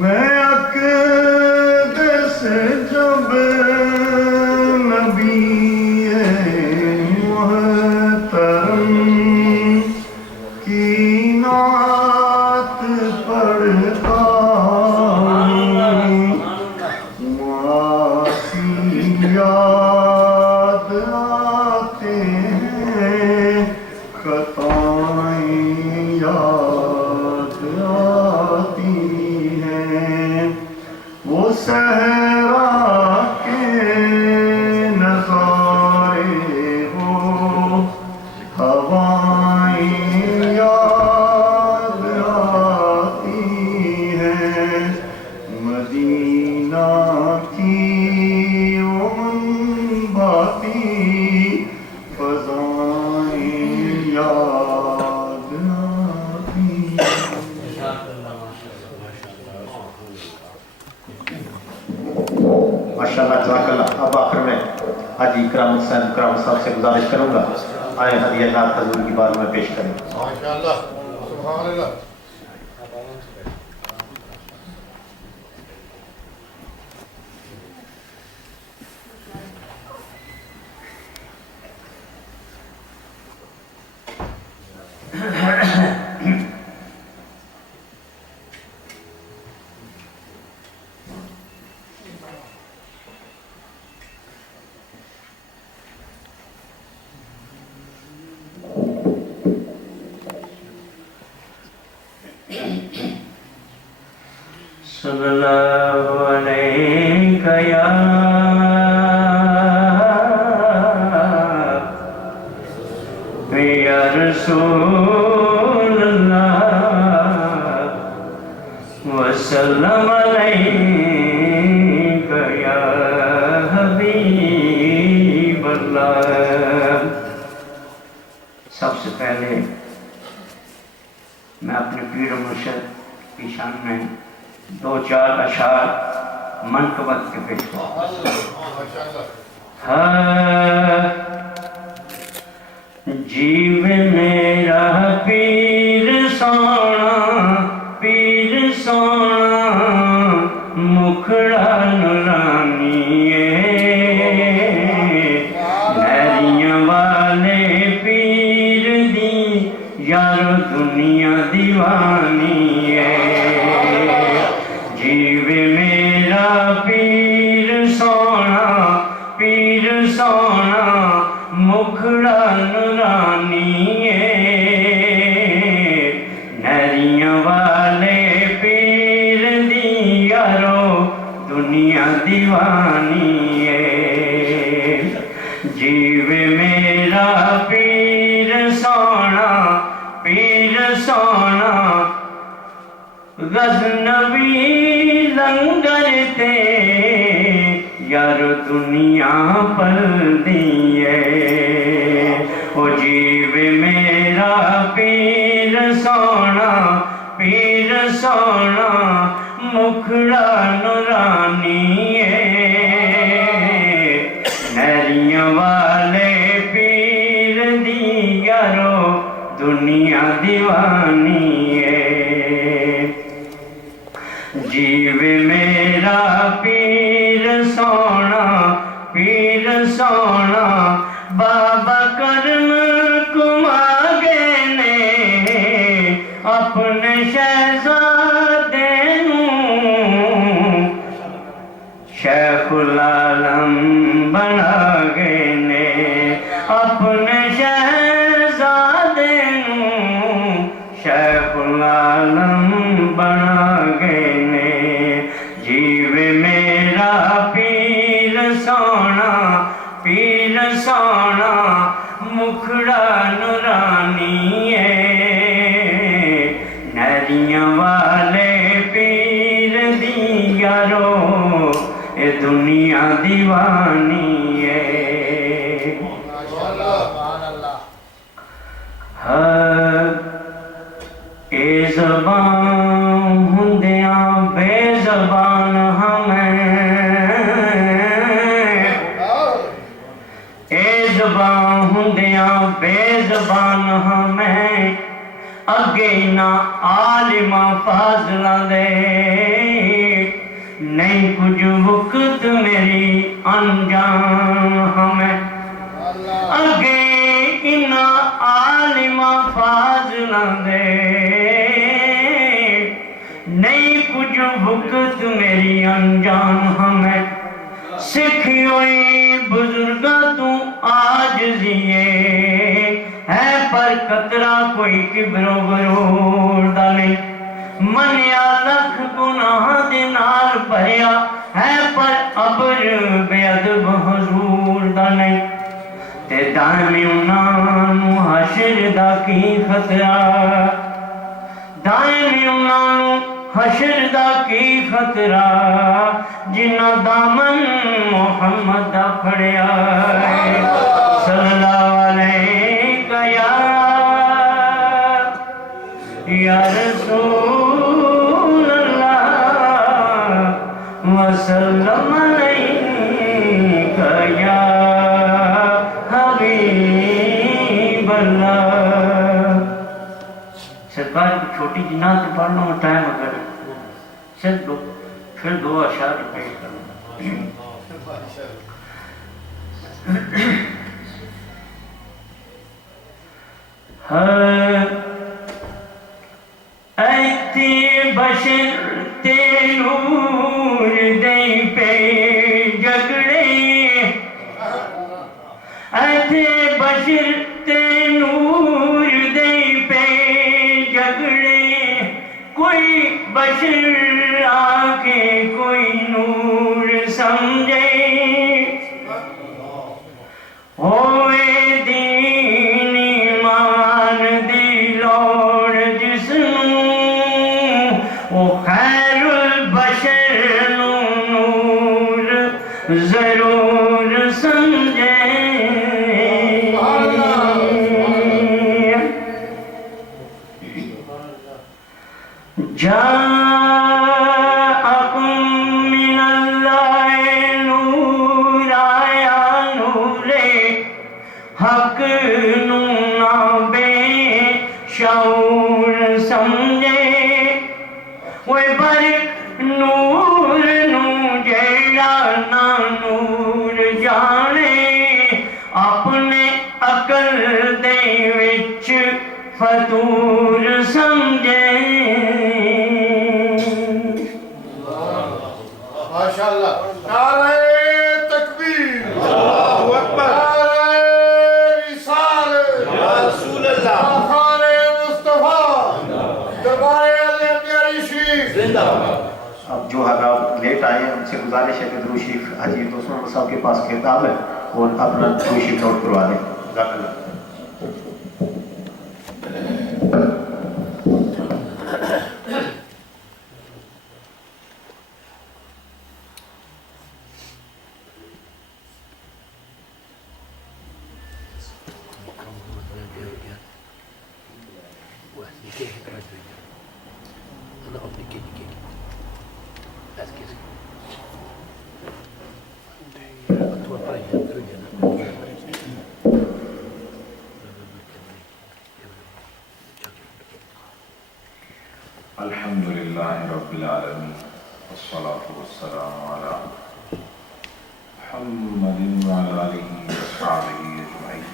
میں عقیدے سے جب نبی محترم کی نعت پڑھتا معاصی یاد آتے ہیں خطائیں یاد آتی ہیں وہ صحرا کے نظارے ہو ہوائیں یاد آتی ہیں مدینہ کی امن باتی فضائیں یاد آتی ہیں ماشاءاللہ جزاک اللہ. اب آخر میں حاجی اکرام حسین اکرام صاحب سے گزارش کروں گا آئے ہدیہ نعت حضور کی بار میں پیش کریں. ماشاءاللہ سبحان اللہ. صلی اللہ علیہ یا رسول اللہ وسلم علیہ یا حبیب اللہ. سب سے پہلے میں اپنے پیر و مرشد کی شان میں دو چار اشعار منقبت کے پیش کروں. جیو میرا پیر سونا مکھڑا نورانی نیریاں والے پیر دی یارو دنیا دیوانی جیو میرا پیر سونا مکھڑا نورانی نیریاں والے پیر دی یارو دنیا دیوانی جیو میرا پیر سونا غزنوی لنگر تے یارو دنیا پل دیئے او جیو میرا پیر سونا مکھڑا نورانی نیریاں والے پیر دی یارو دنیا دیوانی جیو میرا پیر سونا بابا کرم کما گئے نے اپنے شہزادے نوں شیخ العالم بنا گئے نے اپنے شہزادے نوں شیخ العالم بنا گئے نے جیو میرا پیر سونا مکھڑا نورانی نیریاں والے پیر دی یارو اے دنیا دیوانی اے زبان ہندیاں بے زبان ہمیں اے زبان ہندیاں بے زبان ہمیں اگے نہ عالم فاضلہ دے نہیں کچھ وقت میری انجان ہمیں اگے انہ عالم فاضلہ دے نہیں کچھ وقت میری انجان ہمیں سکھی ہوئی بزرگاں تو آجزیے ہے پر قطرہ کوئی کبر و غرور دا نہیں منیا لکھ گناہ دینار بھریا ہے پر عبر بے ادب حضور دا نہیں تے دائمی انہوں حشر دا کی خطرہ دائمی انہوں حشر دا کی خطرہ جنہ دامن محمد دا پھڑیا صلی اللہ علیہ یا رسول اللہ وسلم علیہ یا حبیب اللہ سرکار کی چھوٹی جنات پڑھ لوں ٹائم اگر صرف دو پھر دو اشعار پیش کروں ایتی بشر تے نور دے پہ جگڑے ایتی بشر تے نور دے پہ جگڑے کوئی بشر آکے کوئی نور سمجھے ہوئے دین ایمان دی لوڑ جسنوں وہ خیر البشر نور ضرور سمجھے جاءکم من اللہ نور آیا نور حق نونا بے شعور سمجھے وہ برق نور نو جیڑا نا نور جانے اپنے عقل دے وچ فطور سمجھے ماشاءاللہ نعرہ تکبیر اللہ اکبر نعرہ رسالت یا رسول اللہ خان مصطفیٰ دربار علیہ پیاری شریف زندہ اب جو حضرات لیٹ آئے ہیں ان سے گزارش ہے کہ درود شریف حاجی دوست محمد صاحب کے پاس کتاب ہے اور اپنا درود شریف نوٹ کروا دیں جزاک اللہ الحمد للہ رب العالمین والصلاة والسلام علی محمد وعلى آلہ وصحبہ اجمعین.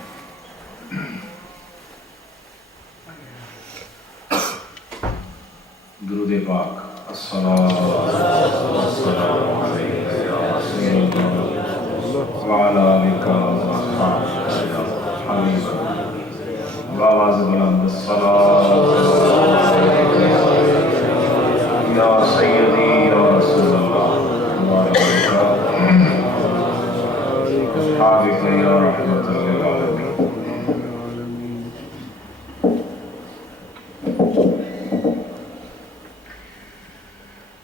درود پاک. الصلاة والسلام علیکہ یا رسول اللہ وعلى آلہ وصحبہ یا حبیب اللہ. بآواز بلند الصلاة یا سیدی یا رسول اللہ اصحابک یا رحمت للعالمین.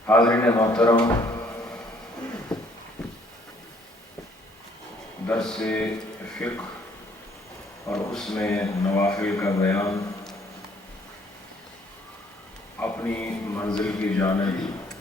حاضرین محترم، درس فقہ اور اس میں نوافل کا بیان اپنی منزل کی جانب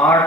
8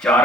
4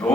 2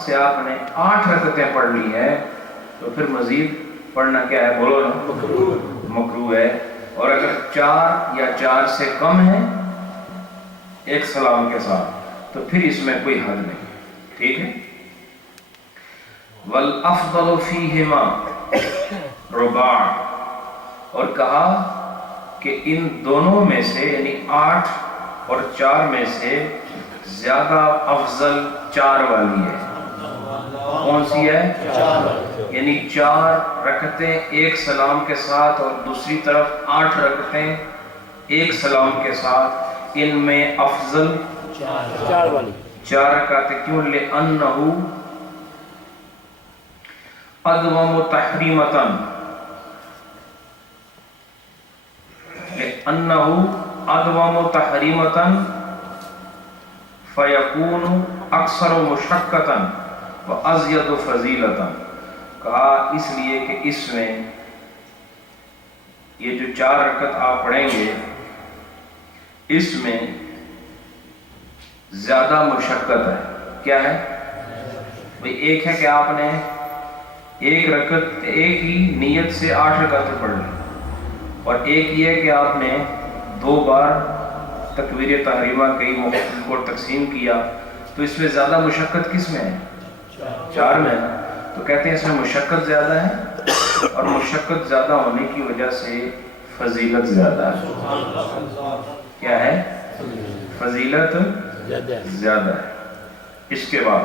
سے آپ نے 8 رکعتیں پڑھ لی ہیں تو پھر مزید پڑھنا کیا ہے؟ بولو نا، مکروہ ہے۔ اور اگر 4 یا 4 سے کم ہے ایک سلام کے ساتھ تو پھر اس میں کوئی حد نہیں، ٹھیک ہے۔ والافضل فیہما رباع، اور کہا کہ ان دونوں میں سے یعنی 8 اور 4 میں سے زیادہ افضل 4 والی ہے۔ کون سی ہے؟ 4، یعنی 4 رکعتیں ایک سلام کے ساتھ اور دوسری طرف 8 رکعتیں ایک سلام کے ساتھ، ان میں افضل 4 والی 4 رکعتیں۔ کیوں؟ لِأَنَّهُ أَدْوَمُ تَحْرِيمَةً، لِأَنَّهُ أَدْوَمُ تَحْرِيمَةً فَيَكُونُ أَكْثَرُ مُشَقَّةً وَأَزْيَدُ فَضِيلَةً، کہا اس لیے کہ اس میں یہ جو 4 رکعت آپ پڑھیں گے اس میں زیادہ مشقت ہے۔ کیا ہے بھئی؟ ایک ہے کہ آپ نے ایک رکعت ایک ہی نیت سے 8 رکعتیں پڑھ لی، اور ایک یہ ہے کہ آپ نے 2 بار تکبیر تحریمہ کئی مختلف کو تقسیم کیا، تو اس میں زیادہ مشقت کس میں ہے؟ 4 میں ہے۔ تو کہتے ہیں اس میں مشقت زیادہ ہے، اور مشقت زیادہ ہونے کی وجہ سے فضیلت زیادہ ہے۔ کیا ہے؟ فضیلت زیادہ ہے۔ اس کے بعد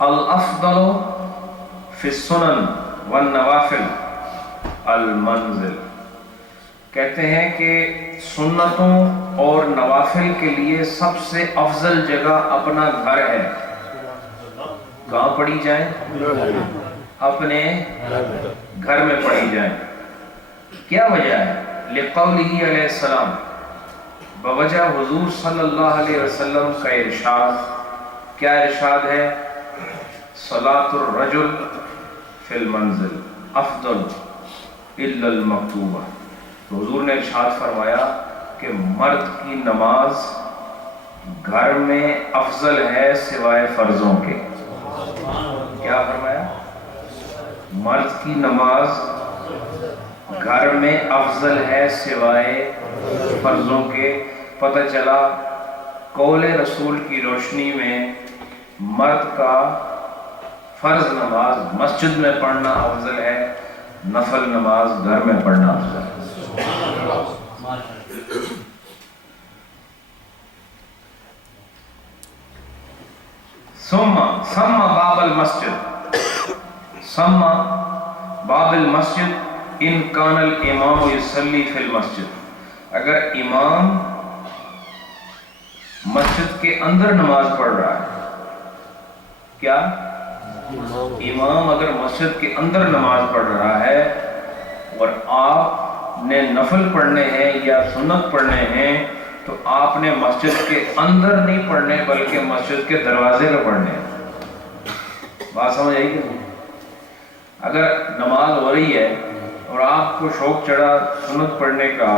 الافضل فی السنن والنوافل المنزل، کہتے ہیں کہ سنتوں اور نوافل کے لیے سب سے افضل جگہ اپنا گھر ہے۔ کہاں پڑھی جائیں؟ اپنے گھر میں پڑھی جائیں۔ کیا وجہ ہے؟ لقولہ علیہ السلام، بوجہ حضور صلی اللہ علیہ وسلم کا ارشاد۔ کیا ارشاد ہے؟ صلاۃ الرجل فی المنزل افضل الا المکتوبہ، تو حضور نے ارشاد فرمایا کہ مرد کی نماز گھر میں افضل ہے سوائے فرضوں کے۔ کیا فرمایا؟ مرد کی نماز گھر میں افضل ہے سوائے فرضوں کے۔ پتہ چلا قول رسول کی روشنی میں مرد کا فرض نماز مسجد میں پڑھنا افضل ہے، نفل نماز گھر میں پڑھنا افضل ہے۔ ثم باب المسجد، ثم باب المسجد ان کان الامام یصلی فی المسجد، اگر امام مسجد کے اندر نماز پڑھ رہا ہے۔ کیا؟ امام اگر مسجد کے اندر نماز پڑھ رہا ہے اور آپ نے نفل پڑھنے ہیں یا سنت پڑھنے ہیں تو آپ نے مسجد کے اندر نہیں پڑھنے بلکہ مسجد کے دروازے پہ پڑھنے ہیں۔ بات سمجھ آئی کہ نہیں؟ اگر نماز ہو رہی ہے اور آپ کو شوق چڑھا سنت پڑھنے کا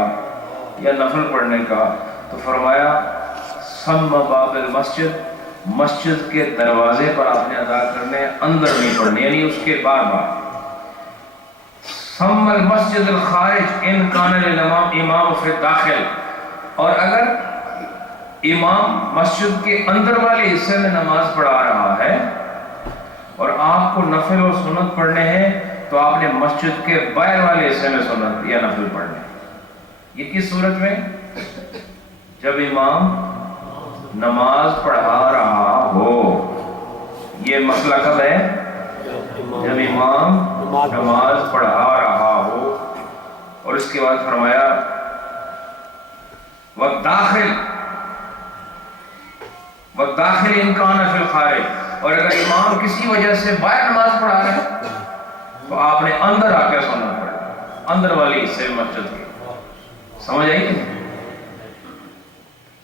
یا نفل پڑھنے کا تو فرمایا ثم باب المسجد، مسجد کے دروازے پر آپ نے ادا کرنے، اندر نہیں پڑھنے، یعنی اس کے بار بار۔ ثم المسجد الخارج ان کان الامام امام فی الداخل، اور اگر امام مسجد کے اندر والے حصے میں نماز پڑھا رہا ہے اور آپ کو نفل اور سنت پڑھنے ہیں تو آپ نے مسجد کے باہر والے حصے میں سنت یا نفل پڑھنے ہیں۔ یہ کس صورت میں؟ جب امام نماز پڑھا رہا ہو۔ یہ مسئلہ کب ہے؟ جب امام نماز پڑھا رہا ہو۔ اور اس کے بعد فرمایا والداخل ان کان فی الخارج، اور اگر امام کسی وجہ سے باہر نماز پڑھا رہے ہیں تو آپ نے اندر آ کے سنت پڑھا، اندر والی حصے مسجد کے۔ سمجھ آئی کہ نہیں؟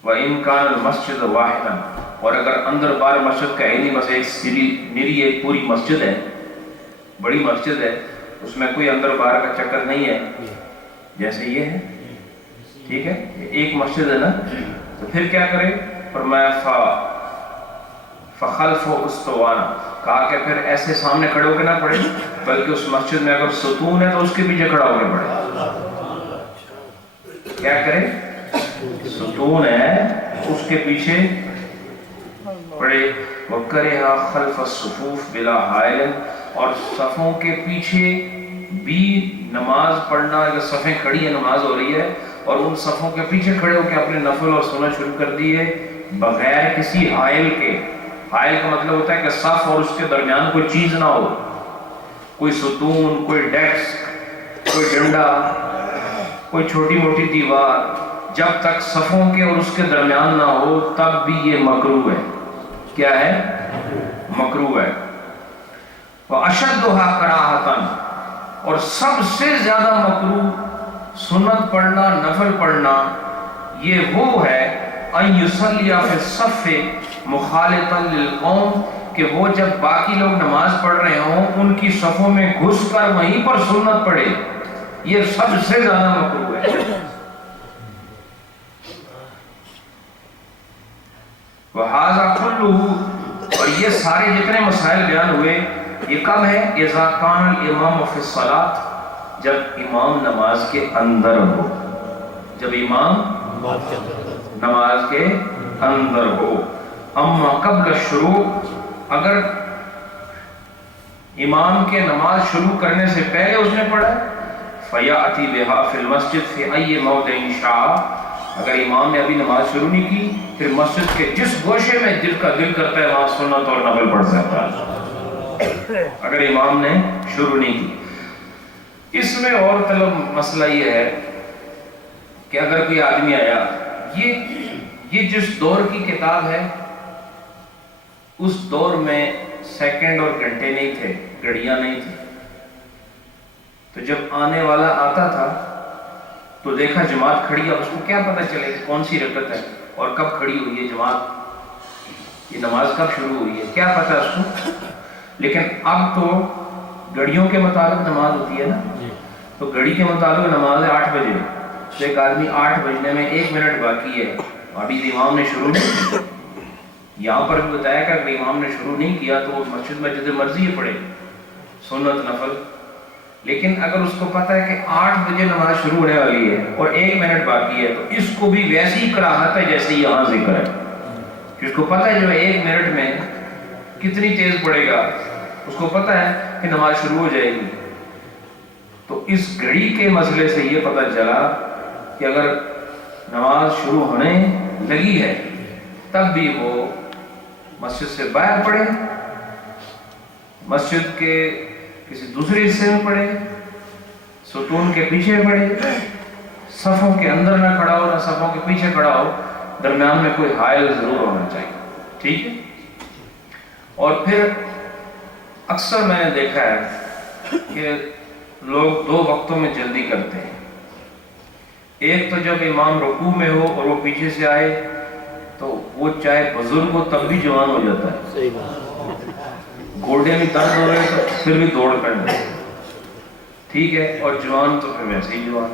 وَإِن كَانَ الْمَسْجِدُ وَاحِدًا، اور اگر اندر باہر مسجد کا ہے نہیں، بس ایک نیری ایک پوری مسجد ہے، بڑی مسجد ہے، اس میں کوئی اندر باہر کا چکر نہیں ہے جیسے یہ ہے، ٹھیک ہے، ایک مسجد ہے نا، تو پھر کیا کرے؟ فرمایا فخلف استوانا، کہا کہ پھر ایسے سامنے کھڑے ہو کے نہ پڑے، بلکہ اس مسجد میں اگر ستون ہے تو اس کے پیچھے کھڑا ہو کے پڑے۔ کیا کرے؟ ستون ہے اس کے پیچھے پڑے۔ وَكَرِهَا خَلْفَ الصُّفُوفِ بِلَا حَائِلٍ، اور صفوں کے پیچھے بھی نماز پڑھنا، اگر صفیں کھڑی ہیں نماز ہو رہی ہے اور ان صفوں کے پیچھے کھڑے ہو کے اپنے نفل اور سنت شروع کر دیے بغیر کسی حائل کے۔ حائل کا مطلب ہوتا ہے کہ صف اور اس کے درمیان کوئی چیز نہ ہو، کوئی ستون، کوئی ڈیسک، کوئی ڈنڈا، کوئی چھوٹی موٹی دیوار، جب تک صفوں کے اور اس کے درمیان نہ ہو تب بھی یہ مکروہ ہے۔ کیا ہے؟ مکروہ ہے۔ وَأَشَدُّهَا كَرَاهَةً، اور سب سے زیادہ مکروہ سنت پڑھنا، نفل پڑھنا یہ وہ ہے أَن يُصَلِّيَ فِي الصَّفِّ مُخَالِطًا لِلْقَوْمِ، کہ وہ جب باقی لوگ نماز پڑھ رہے ہوں ان کی صفوں میں گھس کر وہیں پر سنت پڑھے، یہ سب سے زیادہ مکروہ ہے۔ وَهَذَا كُلُّهُ، اور یہ سارے جتنے مسائل بیان ہوئے یہ کب ہے؟ اذا کان الامام فی الصلاۃ، جب امام نماز کے اندر ہو، جب امام نماز کے اندر ہو۔ اما قبل الشروع، اگر امام کے نماز شروع کرنے سے پہلے اس نے پڑھا فیاتی بہا فی المسجد فی ای موضع شاء، اگر امام نے ابھی نماز شروع نہیں کی پھر مسجد کے جس گوشے میں دل کا دل کرتا ہے وہاں سنت اور نفل پڑھ سکتا ہے، اگر امام نے شروع نہیں کی۔ اس میں اور طلب مسئلہ یہ ہے کہ اگر کوئی آدمی آیا، یہ جس دور کی کتاب ہے اس دور میں سیکنڈ اور گھنٹے نہیں تھے، گھڑیاں نہیں تھی، تو جب آنے والا آتا تھا تو دیکھا جماعت کھڑی ہے، اس کو کیا پتہ چلے کہ کون سی رکعت ہے اور کب کھڑی ہوئی ہے جماعت، یہ نماز کب شروع ہوئی ہے، کیا پتہ اس کو؟ لیکن اب تو گھڑیوں کے مطابق نماز ہوتی ہے نا، تو گھڑی کے مطابق نماز ہے 8 بجے، تو ایک آدمی 8 بجنے میں 1 منٹ باقی ہے، ابھی امام نے شروع نہیں کیا۔ یہاں پر بھی بتایا کہ اگر امام نے شروع نہیں کیا تو وہ مسجد میں جتنے مرضی ہے پڑھے سنت نفل، لیکن اگر اس کو پتہ ہے کہ 8 بجے نماز شروع ہونے والی ہے اور 1 منٹ باقی ہے تو اس کو بھی ویسی ہی کراہت ہے جیسے یہاں ذکر ہے، جس کو پتہ ہے جو 1 منٹ میں کتنی تیز پڑے گا، اس کو پتہ ہے کہ نماز شروع ہو جائے گی۔ تو اس گھڑی کے مسئلے سے یہ پتہ چلا کہ اگر نماز شروع ہونے لگی ہے تب بھی وہ مسجد سے باہر پڑھے، مسجد کے کسی دوسرے حصے میں پڑھے، ستون کے پیچھے پڑھے، صفوں کے اندر نہ کھڑا ہو نہ صفوں کے پیچھے کھڑا ہو، درمیان میں کوئی حائل ضرور ہونا چاہیے، ٹھیک ہے۔ اور پھر اکثر میں نے دیکھا ہے کہ لوگ 2 وقتوں میں جلدی کرتے ہیں، ایک تو جب امام رکوع میں ہو اور وہ پیچھے سے آئے تو وہ چاہے بزرگ ہو تب بھی جوان ہو جاتا ہے، گوڑے میں درد ہو رہے تو پھر بھی دوڑ کر دے، ٹھیک ہے، اور جوان تو پھر ویسے ہی جوان۔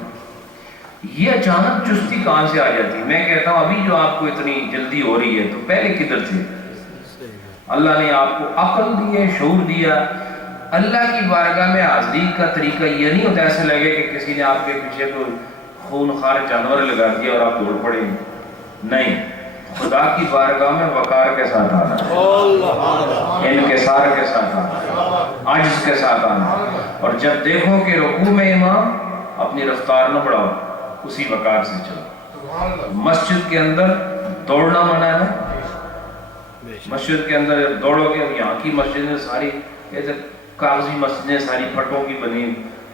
یہ اچانک چستی کہاں سے آ جاتی؟ میں کہتا ہوں ابھی جو آپ کو اتنی جلدی ہو رہی ہے تو پہلے کدھر تھے؟ اللہ نے آپ کو عقل دی ہے، شعور دیا۔ اللہ کی بارگاہ میں حاضری کا طریقہ یہ نہیں ہوتا ایسے لگے کہ کسی نے آپ کے پیچھے کوئی خون خار جانور لگا دیا اور آپ دوڑ پڑے، نہیں، خدا کی بارگاہ میں وقار کے ساتھ آنا، انکسار کے ساتھ آنا، عجز کے ساتھ آنا، اور جب دیکھو کہ رکوع میں امام اپنی رفتار نہ بڑھاؤ، اسی وقار سے چلو۔ مسجد کے اندر دوڑنا منع ہے، مسجد کے اندر دوڑو گے، یہاں کی مسجدیں ساری ایسے کاغذی مسجدیں ساری پھٹوں کی بنی،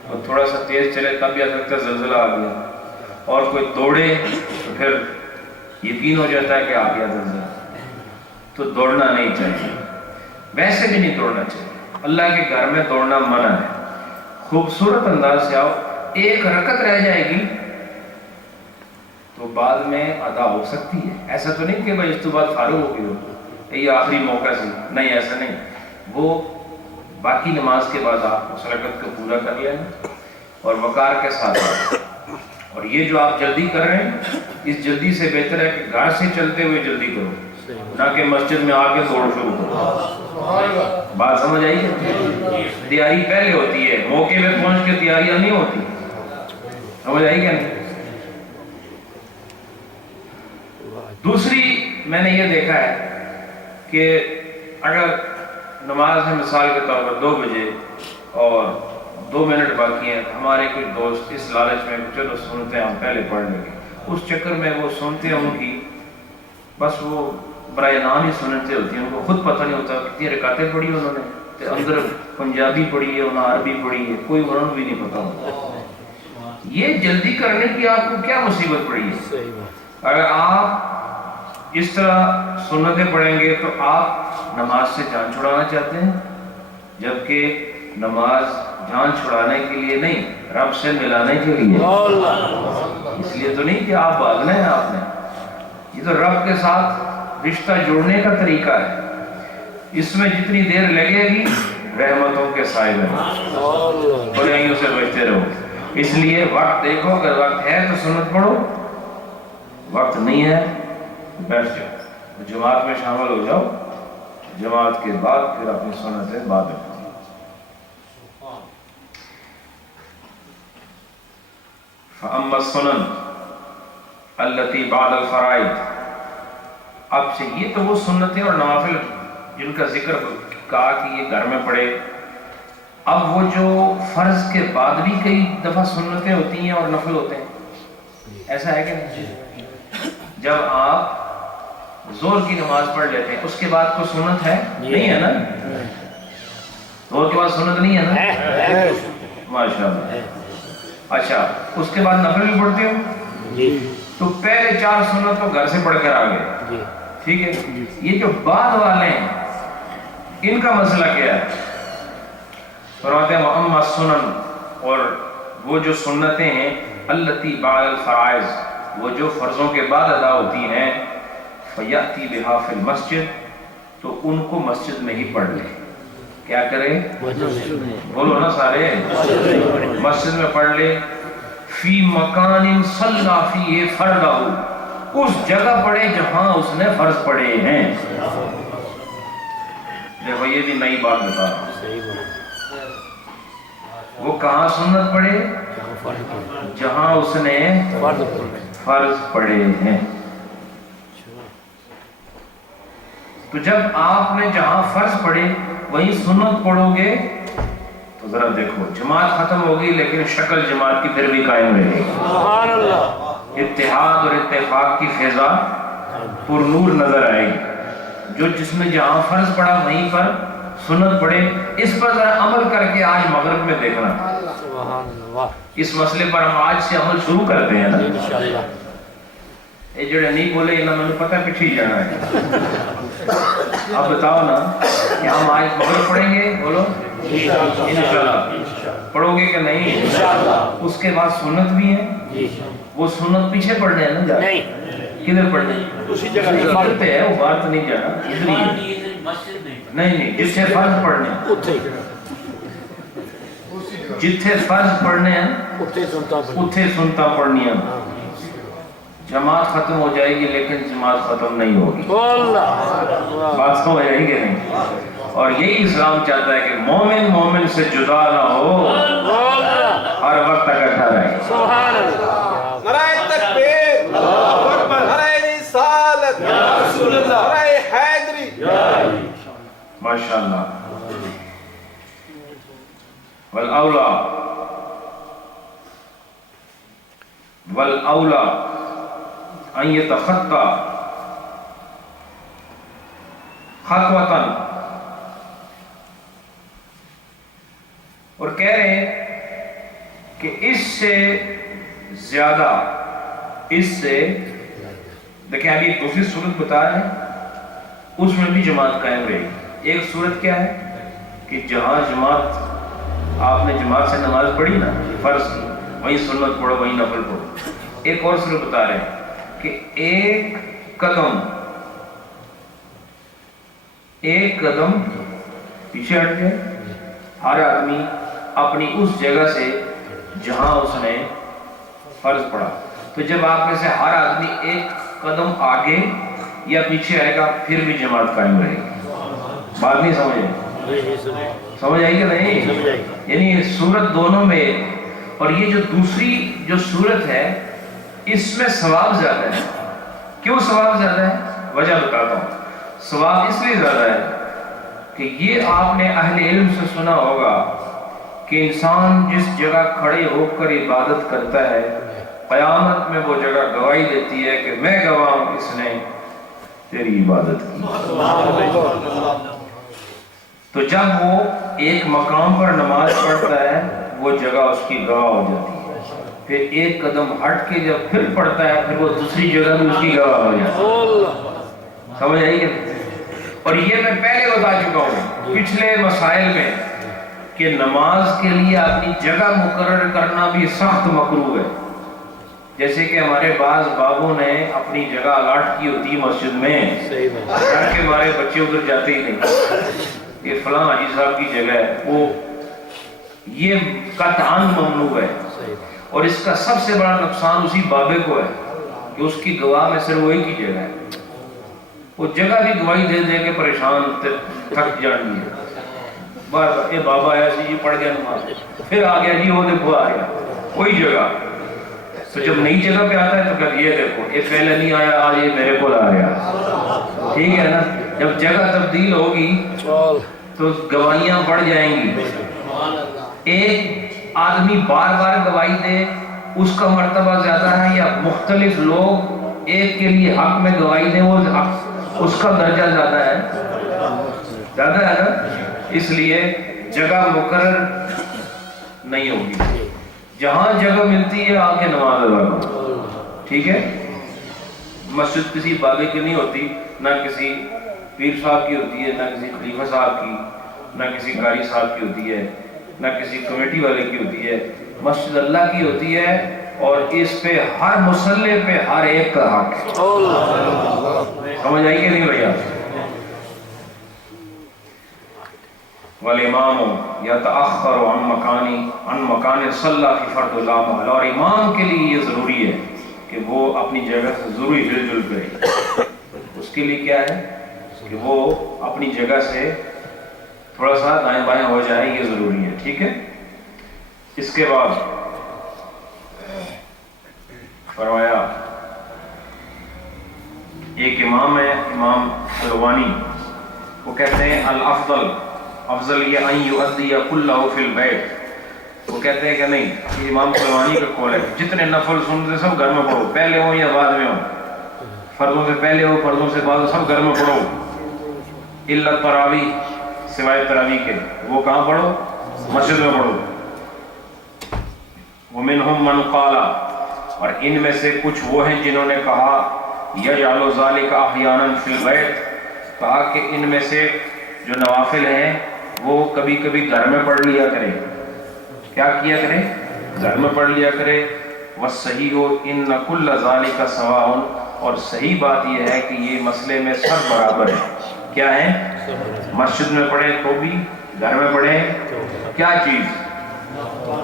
اور تھوڑا سا تیز چلے تب بھی آ سکتا ہے زلزلہ آ گیا، اور کوئی دوڑے تو پھر یقین ہو جاتا ہے کہ آ گیا زلزلہ، تو دوڑنا نہیں چاہیے، ویسے بھی نہیں دوڑنا چاہیے، اللہ کے گھر میں دوڑنا منع ہے۔ خوبصورت انداز سے آؤ، 1 رکعت رہ جائے گی تو بعد میں ادا ہو سکتی ہے، ایسا تو نہیں کہ بھائی اس کے بعد فارغ ہو گئی ہو، یہ آخری موقع سے، نہیں، ایسا نہیں، وہ باقی نماز کے بعد آپ اس رکعت کو پورا کر لینا اور وقار کے ساتھ آؤ۔ اور یہ جو آپ جلدی کر رہے ہیں، اس جلدی سے بہتر ہے کہ گھر سے چلتے ہوئے جلدی کرو، نہ کہ مسجد میں آ کے دوڑ شروع کرو. سبحان اللہ. بات سمجھ آئی ہے؟ تیاری پہلے ہوتی ہے، موقع پہ پہنچ کے تیاریاں نہیں ہوتی. سمجھ آئی کیا نہیں؟ دوسری میں نے یہ دیکھا ہے کہ اگر نماز ہے مثال کے طور پر 2 بجے اور 2 منٹ باقی ہیں، ہمارے کچھ دوست اس لالچ میں چلو سنتے ہیں ہم پہلے پڑھ لیں گے، اس چکر میں وہ سنتے ہیں ان کی بس وہ برائے نام ہی سنتے ہوتی ہیں، ان کو خود پتہ نہیں ہوتا کتنی رکعتیں پڑھی انہوں نے، اندر پنجابی پڑھی ہے انہوں عربی پڑھی ہے، کوئی انہوں نے بھی نہیں پتا ہوتا. یہ جلدی کرنے کی آپ کو کیا مصیبت پڑی ہے؟ اگر آپ اس طرح سنتیں پڑھیں گے تو آپ نماز سے جان چھڑانا چاہتے ہیں، جبکہ نماز جان چھڑانے کے لیے نہیں، رب سے ملانے کے لیے. اس لیے تو نہیں کہ آپ بھاگنا ہے آپ نے، یہ تو رب کے ساتھ رشتہ جوڑنے کا طریقہ ہے. اس میں جتنی دیر لگے گی رحمتوں کے سائے میں برائیوں سے بچتے رہو. اس لیے وقت دیکھو، اگر وقت ہے تو سنت پڑھو، وقت نہیں ہے بیٹھ جاؤ، جماعت میں شامل ہو جاؤ، جماعت کے بعد پھر اپنی سنتیں بعد میں. فَأَمَّا السُّنَنُ الَّتِي بَعْدَ الْفَرَائِضِ. اب سے یہ تو وہ سنتیں اور نوافل جن کا ذکر کہا کہ یہ گھر میں پڑھے. اب وہ جو فرض کے بعد بھی کئی دفعہ سنتیں ہوتی ہیں اور نفل ہوتے ہیں، ایسا ہے کہ نہیں؟ جب آپ زور کی نماز پڑھ لیتے ہیں اس کے بعد کوئی سنت ہے؟ نہیں ہے نا؟ زور کے بعد سنت نہیں ہے نا؟ ماشاءاللہ. اچھا، اس کے بعد نفل بھی پڑھتے ہو؟ تو پہلے 4 سنت تو گھر سے پڑھ کر آ گئے، ٹھیک ہے. یہ جو بعد والے ہیں ان کا مسئلہ کیا ہے؟ فرماتے ہیں وَأَمَّا السُّنَنُ، اور وہ جو سنتیں ہیں الَّتِي بَعْدَ الْفَرَائِض، وہ جو فرضوں کے بعد ادا ہوتی ہیں، فَيَأْتِي بِهَا فِي الْمَسْجِدِ، تو ان کو مسجد میں ہی پڑھ لیں. کیا کرے؟ بولو نا سارے، مسجد میں پڑھ لے. فی مکان صلی فیہ فرضہ، اس جگہ پڑھے جہاں اس نے فرض پڑھے ہیں. دیکھو یہ بھی نئی بات بتا رہا ہوں. وہ کہاں سنت پڑھے؟ جہاں اس نے فرض پڑھے ہیں. تو جب آپ نے جہاں فرض پڑھے وہیں سنت پڑھو گے تو ذرا دیکھو جماعت ختم ہوگی لیکن شکل جماعت کی پھر بھی قائم رہے گی. سبحان اللہ. اتحاد اور اتفاق کی فضا پر نور نظر آئے گی. جو جس نے جہاں فرض پڑھا وہیں پر سنت پڑھے. اس پر ذرا عمل کر کے آج مغرب میں دیکھنا. اس مسئلے پر ہم آج سے عمل شروع کرتے ہیں نا. یہ جڑے نہیں بولے انہوں نے پتہ پچھے جانا ہے. اب بتاؤ نا کہ ہم آج مغرب پڑھیں گے، بولو انشاءاللہ. پڑھو گے کہ نہیں؟ اس کے بعد سنت بھی ہے. وہ سنت پیچھے پڑھنے ہیں نا، کدھر پڑھنے؟ اسی جگہ پڑھتے ہیں، وہ باہر تو نہیں جانا. ادھر ہی نہیں، جتھے فرض پڑھنے جتھے فرض پڑھنے ہیں اتھے سنتا پڑھنی ہے. جماعت ختم ہو جائے گی لیکن جماعت ختم نہیں ہوگی. بات ہو جائے گی نہیں. اور یہی اسلام چاہتا ہے کہ مومن مومن سے جدا نہ ہو، ہر وقت اکٹھا رہے. نعرہ تکبیر، نعرہ رسالت، نعرہ حیدری. ماشاءاللہ. والاولا ان یتخطا خطوۃ، اور کہہ رہے ہیں کہ اس سے زیادہ، اس سے دیکھیں ابھی ایک دوسری صورت بتا رہے ہیں اس میں بھی جماعت قائم رہے گی. ایک صورت کیا ہے کہ جہاں جماعت آپ نے جماعت سے نماز پڑھی نا فرض کی، وہیں سنت پڑھو وہیں نفل پڑھو. ایک اور صورت بتا رہے ہیں کہ ایک قدم پیچھے ہٹ جائے ہر آدمی اپنی اس جگہ سے جہاں اس نے فرض پڑھا. تو جب آپ میں سے ہر آدمی ایک قدم آگے یا پیچھے آئے گا پھر بھی جماعت قائم رہے گی. بات نہیں سمجھ آئی کہ نہیں؟ یعنی صورت دونوں میں. اور یہ جو دوسری جو صورت ہے اس میں ثواب زیادہ ہے. کیوں ثواب زیادہ ہے؟ وجہ بتاتا ہوں. ثواب اس لیے زیادہ ہے کہ یہ آپ نے اہل علم سے سنا ہوگا کہ انسان جس جگہ کھڑے ہو کر عبادت کرتا ہے قیامت میں وہ جگہ گواہی دیتی ہے کہ میں گواہ ہوں اس نے تیری عبادت کی. تو جب وہ ایک مقام پر نماز پڑھتا ہے وہ جگہ اس کی گواہ ہو جاتی ہے. پھر ایک قدم ہٹ کے جب پھر پڑھتا ہے پھر وہ دوسری جگہ بھی اس کی گواہ ہو جاتی ہے. سمجھ آئی کہ؟ اور یہ میں پہلے بتا چکا ہوں پچھلے مسائل میں کہ نماز کے لیے اپنی جگہ مقرر کرنا بھی سخت مکروہ ہے. جیسے کہ ہمارے بعض بابوں نے اپنی جگہ الاٹ کی ہوتی مسجد میں کہ ہمارے بچے ادھر جاتے ہی نہیں، یہ فلاں حاجی صاحب کی جگہ ہے، وہ یہ قطعاً ممنوع ہے. اور اس کا سب سے بڑا نقصان اسی بابے کو ہے کہ اس کی گواہ میں صرف وہی کی جگہ ہے. وہ جگہ بھی گواہی دے دے کے پریشان تھک جانی ہے. بار بار یہ بابا ایسی جی پڑھ گیا نماز پھر آ گیا جی وہ دیکھو آ گیا کوئی جگہ. تو جب نئی جگہ پہ آتا ہے تو کہ یہ دیکھو یہ پہلے نہیں آیا آج یہ میرے کو آ گیا. ٹھیک ہے نا؟ جب جگہ تبدیل ہوگی تو گواہیاں بڑھ جائیں گی. ایک آدمی بار بار گواہی دے اس کا مرتبہ زیادہ ہے یا مختلف لوگ ایک کے لیے حق میں گواہی دیں وہ اس کا درجہ زیادہ ہے؟ زیادہ ہے نا. اس لیے جگہ مقرر نہیں ہوگی. جہاں جگہ ملتی ہے آ کے نماز ادا کرو. ٹھیک ہے؟ مسجد کسی بابے کی نہیں ہوتی، نہ کسی پیر صاحب کی ہوتی ہے، نہ کسی خلیفہ صاحب کی، نہ کسی قاری صاحب کی ہوتی ہے، نہ کسی کمیٹی والے کی ہوتی ہے. مسجد اللہ کی ہوتی ہے اور اس پہ ہر مصلی پہ ہر ایک کا حق ہے. سمجھ آئی کہ نہیں بھیا؟ والامام یتأخر عن مکان صلی فی فرض لا محالہ. اور امام کے لیے یہ ضروری ہے کہ وہ اپنی جگہ سے ضروری ہل جل کرے. اس کے لیے کیا ہے کہ وہ اپنی جگہ سے تھوڑا سا دائیں بائیں ہو جائے، یہ ضروری ہے. ٹھیک ہے؟ اس کے بعد فرمایا ایک امام ہے امام حلوانی، وہ کہتے ہیں الافضل افضل یہ ان یؤدی کلہ فی البیت. وہ کہتے ہیں کہ نہیں، یہ امام حلوانی کا قول ہے جتنے نفل سنتے سب گھر میں پڑھو، پہلے ہو یا بعد میں ہو، فرضوں سے پہلے ہو فرضوں سے بعد ہو، سب گھر میں پڑھو. الا تراویح سوائے تراویح کے وہ کہاں پڑھو؟ مسجد میں پڑھو. ومنہم من قال، اور ان میں سے کچھ وہ ہیں جنہوں نے کہا یجعل ذلک احیانا فی البیت، کہا کہ ان میں سے جو نوافل ہیں وہ کبھی کبھی گھر میں پڑھ لیا کرے. کیا کیا کرے؟ گھر میں پڑھ لیا کرے. والصحیح ان کل ذلک سواء، اور صحیح بات یہ ہے کہ یہ مسئلے میں سب برابر ہے. کیا ہے؟ مسجد میں پڑھیں تو بھی گھر میں پڑھیں، کیا چیز؟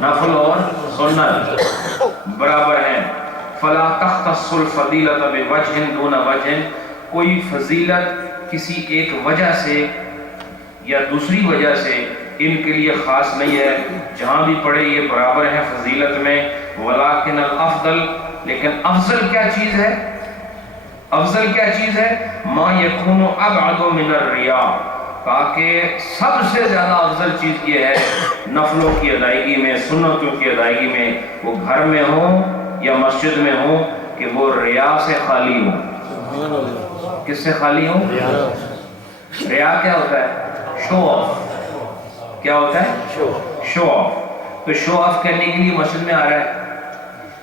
نفل اور سنت برابر ہیں. فلا تختص الفضیلۃ بوجہ دون وجہ، کوئی فضیلت کسی ایک وجہ سے یا دوسری وجہ سے ان کے لیے خاص نہیں ہے، جہاں بھی پڑھے یہ برابر ہے فضیلت میں. ولیکن الافضل، لیکن افضل کیا چیز ہے؟ افضل کیا چیز ہے؟ ما یکون ابعد من الریا، کہا کہ سب سے زیادہ افضل چیز یہ ہے نفلوں کی ادائیگی میں، سنتوں کی ادائیگی میں، وہ گھر میں ہو یا مسجد میں ہو، کہ وہ ریا سے خالی ہو. کس سے خالی ہو؟ ریا کیا ہوتا ہے؟ شو آف. کیا ہوتا ہے؟ شو آف. تو شو آف کرنے کے لیے مسجد میں آ رہا ہے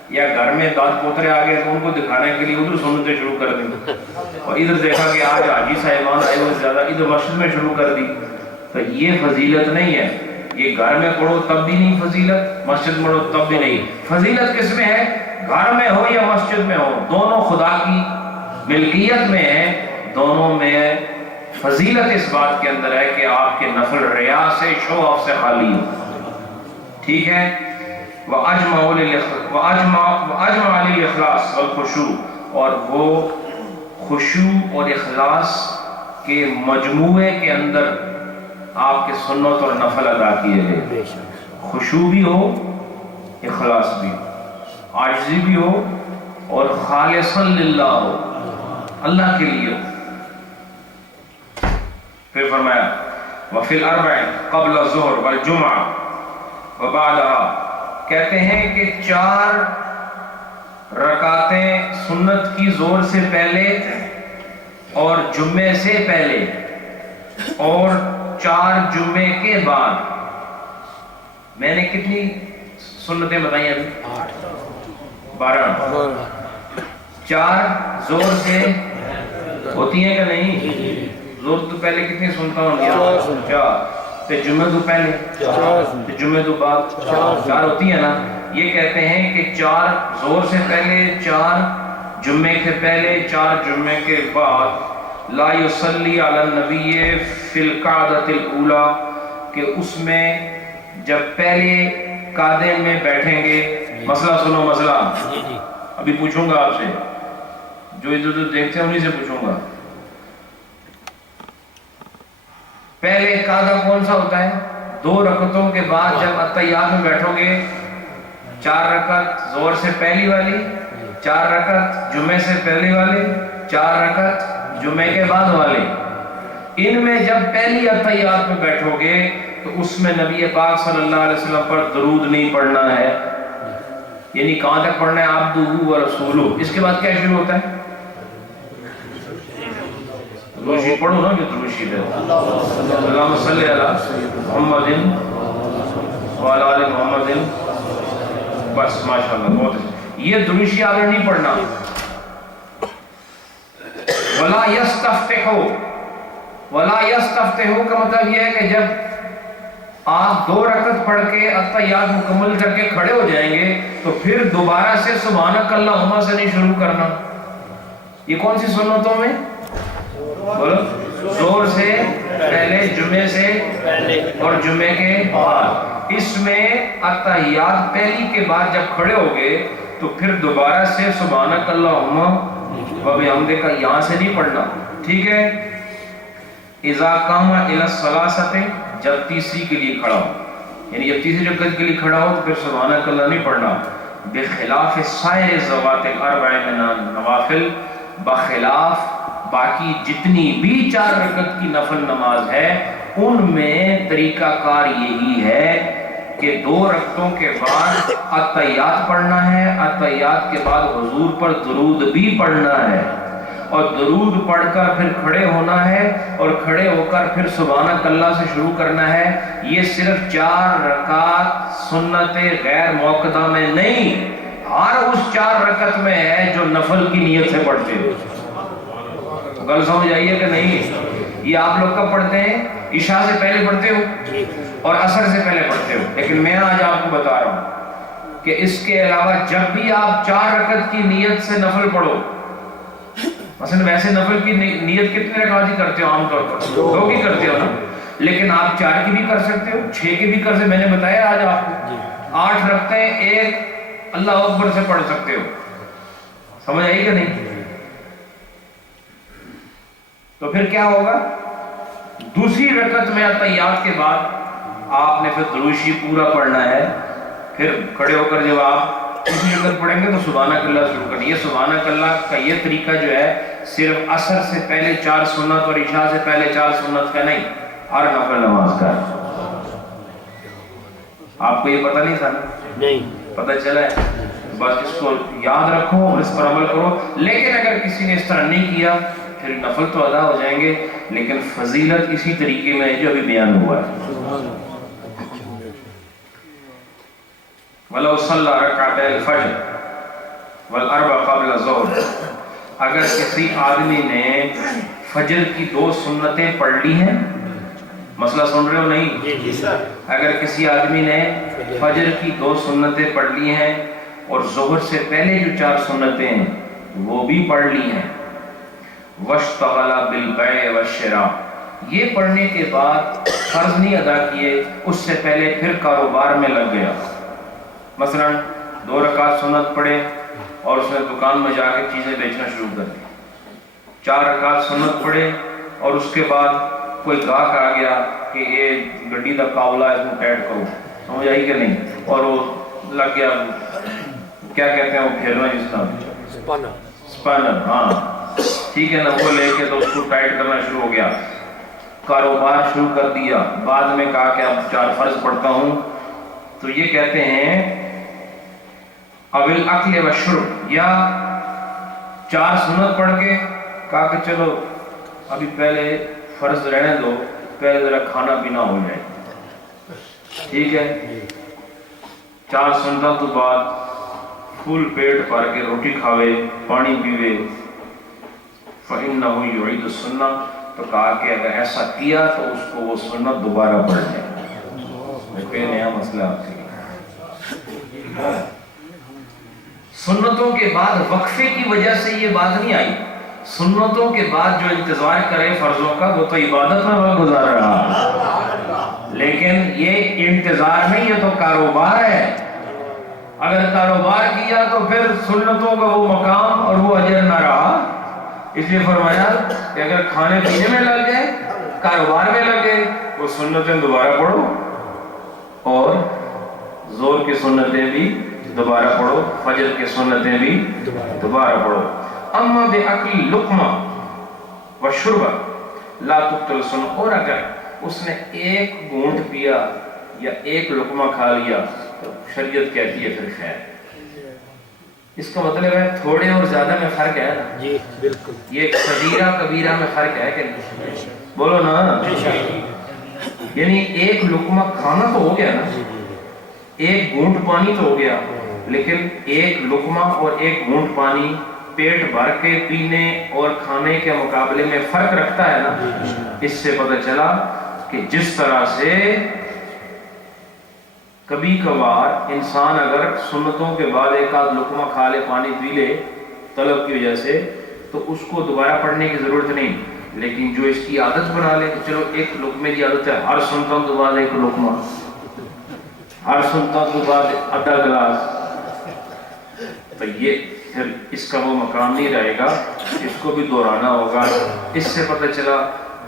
یا گھر میں دانت پوترے آ گئے تو ان کو دکھانے کے لیے ادھر سنتیں شروع کر دیں، اور ادھر دیکھا کہ آج حاجی صاحبان آئے ہوئے زیادہ، ادھر مسجد میں شروع کر دی. تو یہ فضیلت نہیں ہے. یہ گھر میں پڑھو تب بھی نہیں فضیلت، مسجد میں پڑھو تب بھی نہیں. فضیلت کس میں ہے؟ گھر میں ہو یا مسجد میں ہو، دونوں خدا کی ملکیت میں ہے. دونوں میں فضیلت اس بات کے اندر ہے کہ آپ کے نفل ریا سے، شو آف سے خالی ہو. ٹھیک ہے؟ وَأَجْمَعُ لِلْإِخْلَاصِ وَالْخُشُوعِ، اور وہ خشوع اور اخلاص کے مجموعے کے اندر آپ کے سنت اور نفل ادا کیے گئے. خشوع بھی ہو، اخلاص بھی ہو، عاجزی بھی ہو اور خالصا للہ ہو، اللہ کے لیے ہو. پھر فرمایا وفی الاربع قبل الظہر والجمعہ وبعدها، کہتے ہیں کہ 4 رکعتیں سنت کی ظہر سے پہلے اور جمعے سے پہلے اور 4 جمعے کے بعد. میں نے کتنی سنتیں بتائی ابھی؟ 12. 4 ظہر سے ہوتی ہیں کہ نہیں؟ ظہر تو پہلے کتنی سنتا ہوں گیا؟ 4. تو جمعہ تو پہلے، تو جمعہ تو بعد، 4 ہوتی ہیں نا. یہ کہتے ہیں کہ 4 ظہر سے پہلے، 4 جمعے کے پہلے، 4 جمعے کے بعد لا یصلی علی النبی فی القعدۃ الاولی، کہ اس میں جب پہلے قعدے میں بیٹھیں گے. مسئلہ سنو، مسئلہ ابھی پوچھوں گا آپ سے، جو ادھر ادھر دیکھتے ہیں انہی سے پوچھوں گا. پہلے قعدہ کون سا ہوتا ہے؟ 2 رکعتوں کے بعد جب اتحیات میں بیٹھو گے، 4 رکعت ظہر سے پہلی والی، 4 رکعت جمعے سے پہلی والی، 4 رکعت جمعے کے بعد والے. ان میں جب پہلی اتحیات میں بیٹھو گے تو اس میں نبی پاک صلی اللہ علیہ وسلم پر درود نہیں پڑھنا ہے. یعنی کہاں تک پڑھنا ہے؟ عبدہ و رسولہ. اس کے بعد کیا شروع ہوتا ہے؟ درود پڑھو نا، جو درود شریف ہے اللہم صلی علی محمد وعلی آل محمد. بس ماشاءاللہ، بہت اچھا. یہ درود شریف آگے نہیں پڑھنا. ولا یستفتحوا، ولا یستفتحوا کا مطلب یہ ہے کہ جب آپ 2 رکعت پڑھ کے اتحیات مکمل کر کے کھڑے ہو جائیں گے تو پھر دوبارہ سے سبحانک اللہم سے نہیں شروع کرنا. یہ کون سی سنتوں میں؟ بولو. ظہر سے پہلے، جمعے سے اور جمعے کے بعد. اس میں اتحیات پہلی کے بعد جب کھڑے ہو گئے تو پھر دوبارہ سے سبحانک اللہم وبحمدک کا یہاں سے نہیں پڑھنا. ٹھیک ہے. اذا قام الی الصلاۃ، جب تیسری کے لیے کھڑا ہو، یعنی جب تیسری رکعت کے لیے کھڑا ہو تو پھر سبحانک اللہ نہیں پڑھنا. بخلاف سائر الزوات الاربع من النوافل، بخلاف باقی جتنی بھی 4 رکعت کی نفل نماز ہے ان میں طریقہ کار یہی ہے کہ 2 رکعتوں کے بعد اتحیات پڑھنا ہے، اتحیات کے بعد حضور پر درود بھی پڑھنا ہے، اور درود پڑھ کر پھر کھڑے ہونا ہے، اور کھڑے ہو کر پھر سبحانک اللہ سے شروع کرنا ہے. یہ صرف 4 رکعت سنت غیر موقدہ میں نہیں، ہر اس 4 رکعت میں ہے جو نفل کی نیت سے پڑھتے ہو. گل سمجھ آئیے کہ نہیں؟ یہ آپ لوگ کب پڑھتے ہیں؟ عشاء سے پہلے پڑھتے ہو اور عصر سے پہلے پڑھتے ہو. لیکن میں آج آپ کو بتا رہا ہوں کہ اس کے علاوہ جب بھی آپ 4 رکعت کی نیت سے نفل پڑھو، مثلا ویسے نفل کی نیت کتنے رکعت کی کرتے ہو؟ عام طور پر 2 کی کرتے ہو نا، لیکن آپ 4 کی بھی کر سکتے ہو، 6 کی بھی کر سکتے ہو. میں نے بتایا آج آپ کو 8 رکعتیں ایک اللہ اکبر سے پڑھ سکتے ہو. سمجھ آئی کہ نہیں؟ تو پھر کیا ہوگا؟ دوسری رکعت میں اتحیات کے بعد آپ نے پھر درود شریف پورا پڑھنا ہے. پھر کھڑے ہو کر جب آپ دوسری رکعت پڑھیں گے تو سبحانک اللہ شروع کریں. یہ سبحانک اللہ کا یہ طریقہ جو ہے صرف عصر سے پہلے 4 سنت اور عشاء سے پہلے 4 سنت کا نہیں، ہر نفل نماز کا. آپ کو یہ پتہ نہیں تھا؟ نہیں پتہ چلا ہے. بس اس کو یاد رکھو اور اس پر عمل کرو. لیکن اگر کسی نے اس طرح نہیں کیا پھر نفل تو ادا ہو جائیں گے، لیکن فضیلت اسی طریقے میں ہے جو ابھی بیان ہوا ہے. وَلَوْ صَلَّى رَكْعَتَيْ الْفَجْرِ وَالْأَرْبَعَ قَبْلَ الظُّهْرِ، اگر کسی آدمی نے فجر کی 2 سنتیں پڑھ لی ہیں، مسئلہ سن رہے ہو نہیں؟ اگر کسی آدمی نے فجر کی 2 سنتیں پڑھ لی ہیں اور ظہر سے پہلے جو 4 سنتیں ہیں وہ بھی پڑھ لی ہیں، وَاشْتَغَلَ بِالْبَيْعِ وَالشِّرَاءِ، یہ پڑھنے کے بعد فرض نہیں ادا کیے، اس سے پہلے پھر کاروبار میں لگ گیا. مثلا 2 رکعت سنت پڑھے اور اس نے دکان میں جا کے چیزیں بیچنا شروع کر دی. 4 رکعت سنت پڑھے اور اس کے بعد کوئی گاہک آ گیا کہ یہ گڈی دا کاولا ہے تم ٹائٹ کرو، سمجھ آئی کہ نہیں، اور وہ لگ گیا کیا کہتے ہیں وہ پھیرنا جس کا سپینر، ہاں ٹھیک ہے نا، وہ لے کے تو اس کو ٹائٹ کرنا شروع ہو گیا، کاروبار شروع کر دیا، بعد میں کہا کہ اب 4 فرض پڑھتا ہوں، تو یہ کہتے ہیں اول اکل و شرب، یا 4 سنت پڑھ کے کہا کہ چلو ابھی پہلے فرض رہنے دو، پہلے ذرا کھانا پینا ہو جائے، ٹھیک ہے، 4 سنتوں تو بعد فل پیٹ بھر کے روٹی کھاوے، پانی پیوے، فَإِنَّهُ يُعِيدُ السُّنَّةَ، تو کہا کہ اگر ایسا کیا تو اس کو وہ سنت دوبارہ پڑھ جائے۔ کوئی نیا مسئلہ آپ کے لیے، سنتوں کے بعد وقفے کی وجہ سے یہ بات نہیں آئی، سنتوں کے بعد جو انتظار کرے فرضوں کا وہ تو عبادت میں وقت گزار رہا، لیکن یہ انتظار نہیں، یہ تو کاروبار ہے، اگر کاروبار کیا تو پھر سنتوں کا وہ مقام اور وہ اجر نہ رہا، اس لیے فرمایا کہ اگر کھانے پینے میں لگ گئے، کاروبار میں لگ گئے، وہ سنتیں دوبارہ پڑھو، اور زور کی سنتیں بھی دوبارہ پڑھو، فجر کی سنتیں بھی دوبارہ پڑھو۔ اما بِأَكْلِ لُقْمَةٍ وَشُرْبَةٍ لَا تُبْطِلُ السُّنَّةَ، اور اگر اس نے ایک گھونٹ پیا یا ایک لقمہ کھا لیا تو شریعت کہتی ہے پھر خیر۔ اس کا مطلب ہے تھوڑے اور زیادہ میں فرق ہے نا، جی بالکل، یہ کبیرہ کبیرہ میں فرق ہے کہ نہیں، بولو نا، یعنی ایک لقمہ کھانا تو ہو گیا نا، ایک گھونٹ پانی تو ہو گیا، لیکن ایک لقمہ اور ایک گھونٹ پانی پیٹ بھر کے پینے اور کھانے کے مقابلے میں فرق رکھتا ہے نا۔ اس سے پتہ چلا کہ جس طرح سے کبھی کبھار انسان اگر سنتوں کے بعد ایک آدھ لقمہ کھا لے، پانی پی لے طلب کی وجہ سے، تو اس کو دوبارہ پڑھنے کی ضرورت نہیں، لیکن جو اس کی عادت بنا لے کہ چلو ایک لقمے کی عادت ہے، ہر سنتوں کے بعد ایک لقمہ، ہر سنتوں کے بعد آدھا گلاس، تو یہ پھر اس کا وہ مقام نہیں رہے گا، اس کو بھی دہرانا ہوگا۔ اس سے پتہ چلا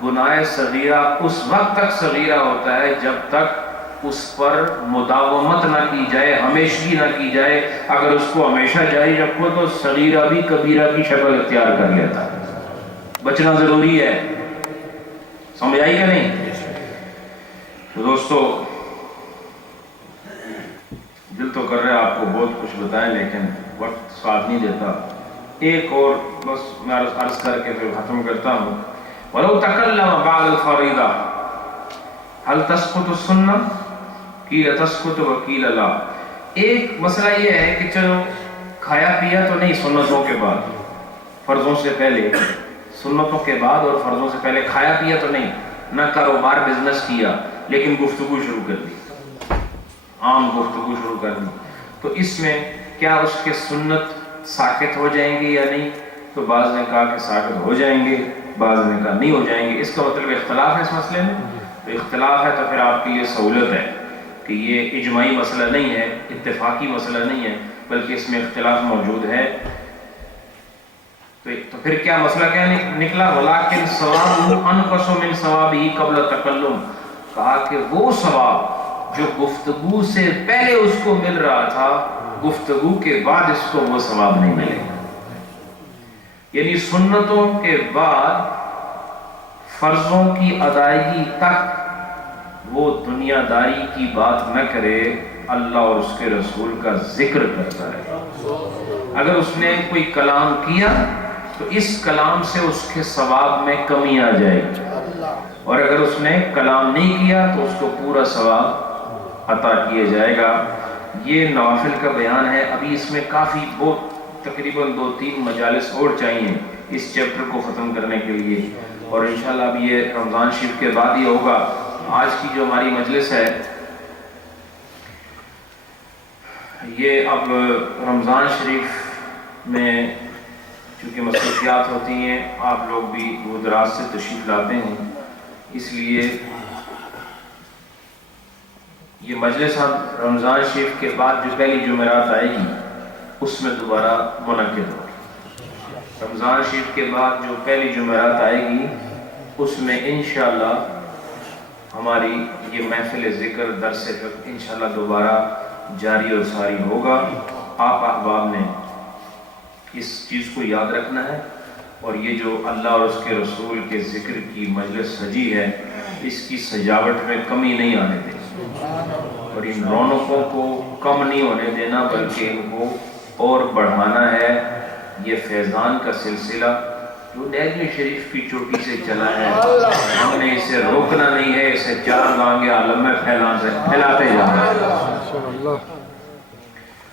گناہ صغیرہ اس وقت تک صغیرہ ہوتا ہے جب تک اس پر مداومت نہ کی جائے، ہمیشگی نہ کی جائے۔ اگر اس کو ہمیشہ جاری رکھو تو صغیرہ بھی کبیرہ کی شکل اختیار کر لیتا ہے، بچنا ضروری ہے، سمجھ آئی کہ نہیں؟ تو دوستو دل تو کر رہے ہیں آپ کو بہت کچھ بتائیں، لیکن وقت ساتھ نہیں دیتا۔ ایک اور بس میں عرض کر کے پھر ختم کرتا ہوں۔ وَلَوْ تَكَلَّمَ بَعْدَ الْفَرِيضَةِ هَلْ تَسْقُطُ السُّنَّةُ قِيلَ تَسْقُطُ وَقِيلَ لَا۔ ایک مسئلہ یہ ہے کہ چلو کھایا پیا تو نہیں سنتوں کے بعد، فرضوں سے پہلے، سنتوں کے بعد اور فرضوں سے پہلے کھایا پیا تو نہیں، نہ کاروبار بزنس کیا، لیکن گفتگو شروع کر دی، عام گفتگو شروع کر دی، تو اس میں کیا اس کے سنت ساکت ہو جائیں گے یا نہیں؟ تو بعض نے کہا کہ ساکت ہو جائیں گے، بعض نے کہا نہیں ہو جائیں گے۔ اس کا مطلب اختلاف ہے اس مسئلے میں، تو اختلاف ہے تو پھر آپ کے لیے سہولت ہے کہ یہ اجماعی مسئلہ نہیں ہے، اتفاقی مسئلہ نہیں ہے، بلکہ اس میں اختلاف موجود ہے۔ تو پھر کیا مسئلہ کیا نکلا؟ وَلَٰكِنْ ثَوَابُهُ أَنْقَصُ مِنْ ثَوَابِهِ قَبْلَ التَّكَلُّمِ، کہا کہ وہ ثواب جو گفتگو سے پہلے اس کو مل رہا تھا، گفتگو کے بعد اس کو وہ ثواب نہیں ملے گا۔ یعنی سنتوں کے بعد فرضوں کی ادائیگی تک وہ دنیا داری کی بات نہ کرے، اللہ اور اس کے رسول کا ذکر کرتا ہے۔ اگر اس نے کوئی کلام کیا تو اس کلام سے اس کے ثواب میں کمی آ جائے گی، اور اگر اس نے کلام نہیں کیا تو اس کو پورا ثواب عطا کیا جائے گا۔ یہ نوافل کا بیان ہے۔ ابھی اس میں کافی بہت تقریباً 2-3 مجالس اور چاہیے اس چیپٹر کو ختم کرنے کے لیے، اور انشاءاللہ اب یہ رمضان شریف کے بعد ہی ہوگا۔ آج کی جو ہماری مجلس ہے یہ اب رمضان شریف میں چونکہ مصروفیات ہوتی ہیں، آپ لوگ بھی دور دراز سے تشریف لاتے ہیں، اس لیے یہ مجلس اب رمضان شریف کے بعد جو پہلی جمعرات آئے گی اس میں دوبارہ منعقد ہوگی۔ رمضان شریف کے بعد جو پہلی جمعرات آئے گی اس میں انشاءاللہ ہماری یہ محفل ذکر درس فقہ انشاءاللہ دوبارہ جاری اور ساری ہوگا۔ آپ احباب نے اس چیز کو یاد رکھنا ہے، اور یہ جو اللہ اور اس کے رسول کے ذکر کی مجلس سجی ہے اس کی سجاوٹ میں کمی نہیں آنے دینی، اور ان رونقوں کو کم نہیں ہونے دینا بلکہ ان کو اور بڑھانا ہے۔ یہ فیضان کا سلسلہ جو نیزمی شریف کی چوٹی سے چلا ہے، ہم نے اسے روکنا نہیں ہے، اسے چار گانگے عالم میں پھیلاتے جانا ہے۔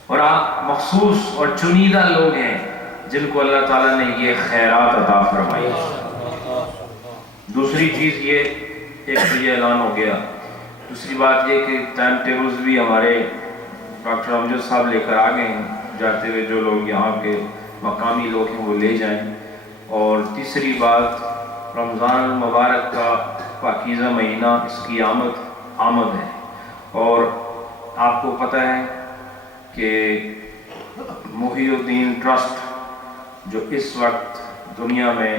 اور آپ مخصوص اور چنیدہ لوگ ہیں جن کو اللہ تعالیٰ نے یہ خیرات عطا فرمائی۔ دوسری چیز یہ ایک تو یہ اعلان ہو گیا، دوسری بات یہ کہ ٹائم ٹیبلز بھی ہمارے ڈاکٹر امجد صاحب لے کر آ گئے ہیں، جاتے ہوئے جو لوگ یہاں کے مقامی لوگ ہیں وہ لے جائیں۔ اور تیسری بات، رمضان المبارک کا پاکیزہ مہینہ، اس کی آمد ہے، اور آپ کو پتہ ہے کہ محی الدین ٹرسٹ جو اس وقت دنیا میں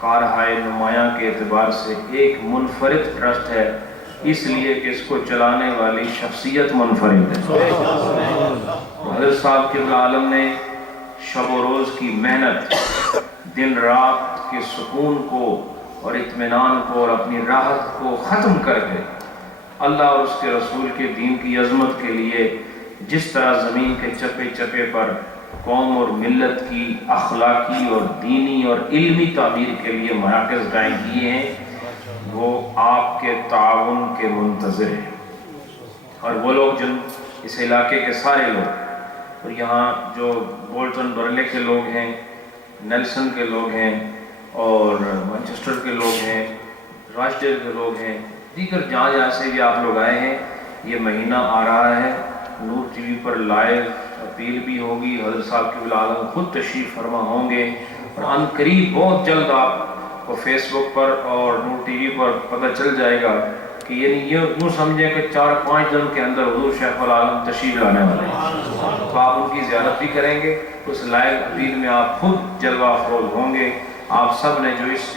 کارہائے نمایاں کے اعتبار سے ایک منفرد ٹرسٹ ہے، اس لیے کہ اس کو چلانے والی شخصیت منفرد ہے۔ حضرت صاحب کے عالم نے شب و روز کی محنت، دن رات کے سکون کو اور اطمینان کو اور اپنی راحت کو ختم کر کے اللہ اور اس کے رسول کے دین کی عظمت کے لیے جس طرح زمین کے چپے چپے پر قوم اور ملت کی اخلاقی اور دینی اور علمی تعمیر کے لیے مراکز قائم کیے ہیں، وہ آپ کے تعاون کے منتظر ہیں۔ اور وہ لوگ جن اس علاقے کے سارے لوگ، اور یہاں جو بولٹن برلے کے لوگ ہیں، نیلسن کے لوگ ہیں، اور مانچسٹر کے لوگ ہیں، راشٹر کے لوگ ہیں، دیگر جہاں سے بھی آپ لوگ آئے ہیں، یہ مہینہ آ رہا ہے، نور ٹی وی پر لائیو اپیل بھی ہوگی، حضرت صاحب کے عالم خود تشریف فرما ہوں گے، اور ان قریب بہت جلد آپ کو فیس بک پر اور نور ٹی وی پر پتہ چل جائے گا کہ یعنی یہ یوں سمجھیں کہ 4-5 دن کے اندر حضور شیخ العالم تشریف لانے والے ہیں، تو آپ ان کی زیارت بھی کریں گے۔ اس لائیو اپیل میں آپ خود جلوہ افروز ہوں گے۔ آپ سب نے جو اس